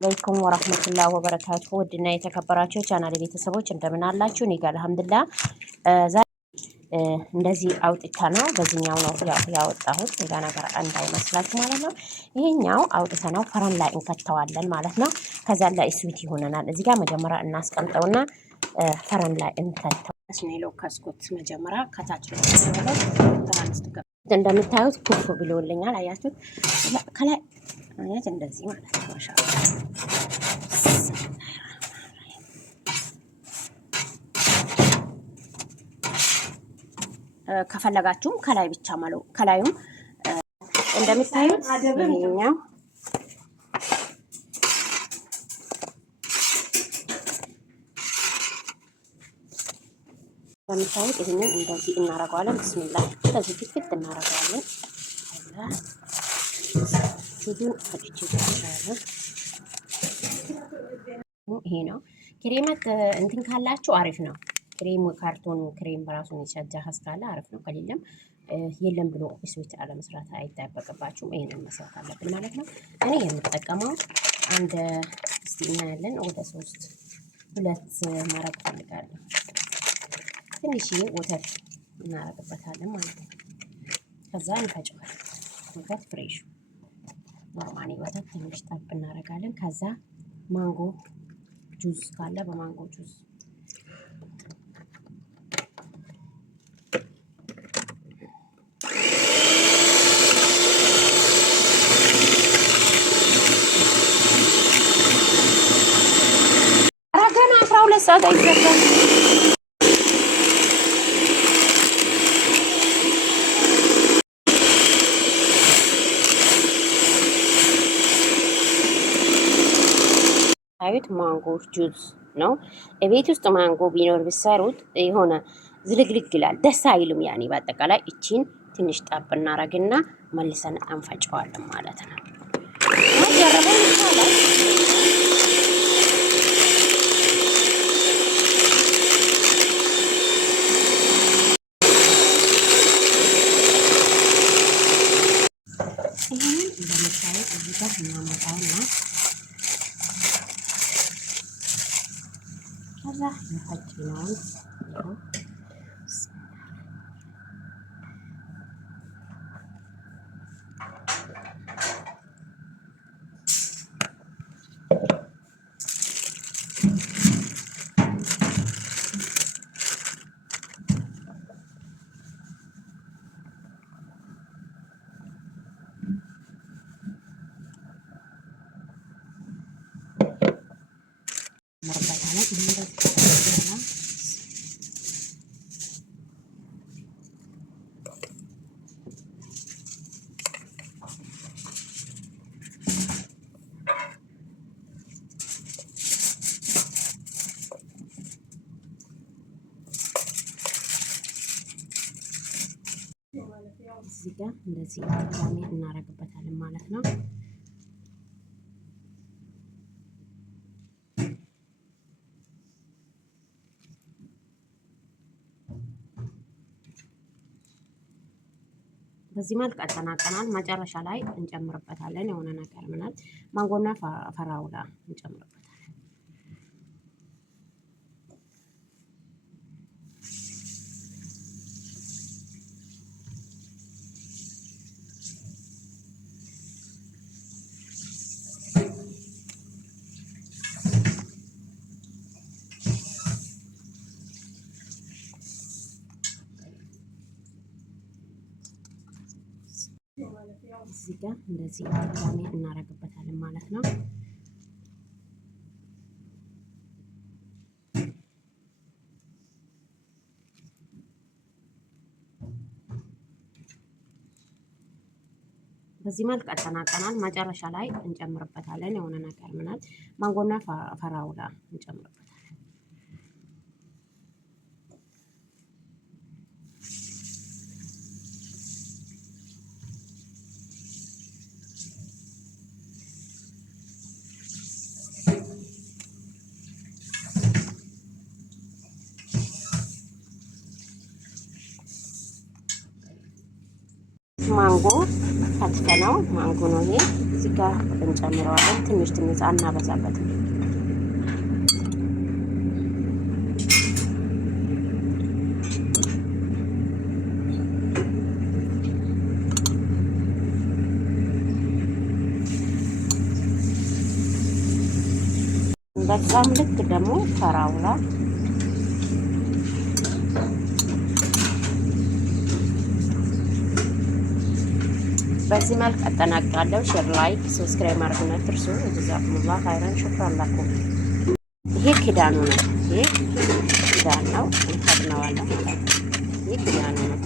አለይኩም ወራህመቱላሂ ወበረካቱ ውድና የተከበራችሁ ቻናል ቤተሰቦች እንደምን አላችሁ? እኔ ጋር አልሐምዱሊላህ። ዛሬ እንደዚህ አውጥታ ነው በዚህኛው ነው ያወጣሁት። ሌላ ነገር እንዳይመስላችሁ ማለት ነው። ይሄኛው አውጥታ ነው ፈረን ላይ እንከተዋለን ማለት ነው። ከዛ ላይ ስዊት ይሆነናል። እዚህ ጋር መጀመሪያ እናስቀምጠውና ፈረን ላይ እንከተው። ስኔሎ ከስኩት መጀመሪያ ከታች ነው እንደምታዩት ኩፍ ብሎልኛል። አያችሁት? ከላይ አያት እንደዚህ ማለት ነው። ማሻአላ ከፈለጋችሁም ከላይ ብቻ ማለት ከላዩም እንደምታዩት ይሄኛው እንደምታዩት ይሄንን እንደዚህ እናረጋዋለን። ቢስሚላህ እንደዚህ ፍትፍት እናረጋዋለን። ሹዱን ፈጭቼ ይችላል። ይሄ ነው ክሬመት እንትን ካላችሁ አሪፍ ነው። ክሬም ካርቶኑ ክሬም በራሱን የቻጃ ካለ አሪፍ ነው። ከሌለም የለም ብሎ ስዊት አለመስራት አይጠበቅባችሁም። ይሄንን መስራት አለብን ማለት ነው። እኔ የምጠቀመው አንድ እስቲ እናያለን ወደ 2 ማረግ ፈልጋለሁ። ትንሽዬ ወተት እናረግበታለን ማለት ነው። ከዛ እንፈጨዋለን። ወተት ፍሬሽ ኖርማሊ ወተት ትንሽ ጠብ እናረጋለን። ከዛ ማንጎ ጁስ ካለ በማንጎ ጁስ አረጋና 12 ሰዓት አይዘጋም። ታዩት ማንጎ ጁስ ነው። ቤት ውስጥ ማንጎ ቢኖር ቢሰሩት የሆነ ዝልግልግ ይላል፣ ደስ አይልም። ያኔ በአጠቃላይ እቺን ትንሽ ጣብ እናረግና መልሰን አንፈጨዋለን ማለት ነው። አጀረበው ይቻላል። ይሄንን እንደምታዩት እዚህ ጋር እናመጣውና ከዛ የፈጭነውን መርበታለን እንደዚህ እዚህ ጋር እንደዚህ ድጋሜ እናረግበታለን ማለት ነው። በዚህ መልክ አጠናቀናል። መጨረሻ ላይ እንጨምርበታለን የሆነ ነገር ምናምን ማንጎና ፈራውላ እንጨምርበታለን። እዚህ ጋር እንደዚህ ድጋሜ እናረግበታለን ማለት ነው። በዚህ መልክ አጠናቀናል። መጨረሻ ላይ እንጨምርበታለን የሆነ ነገር ምናምን ማንጎና ፈራውላ እንጨምርበታለን። ማንጎ ከትፈናው ማንጎ ነው ይሄ። እዚህ ጋር እንጨምረዋለን። ትንሽ አናበዛበትም። በዛም ልክ ደግሞ ፈራውላ በዚህ መልክ አጠናቅቃለሁ። ሼር፣ ላይክ፣ ሰብስክራይብ ማድረግ አትርሱ። ጀዛኩሙላህ ኸይረን ሹክራን ለኩም። ይሄ ክዳኑ ነው። ይሄ ክዳን ነው። እንከድነዋለን። ይሄ ክዳኑ ነው።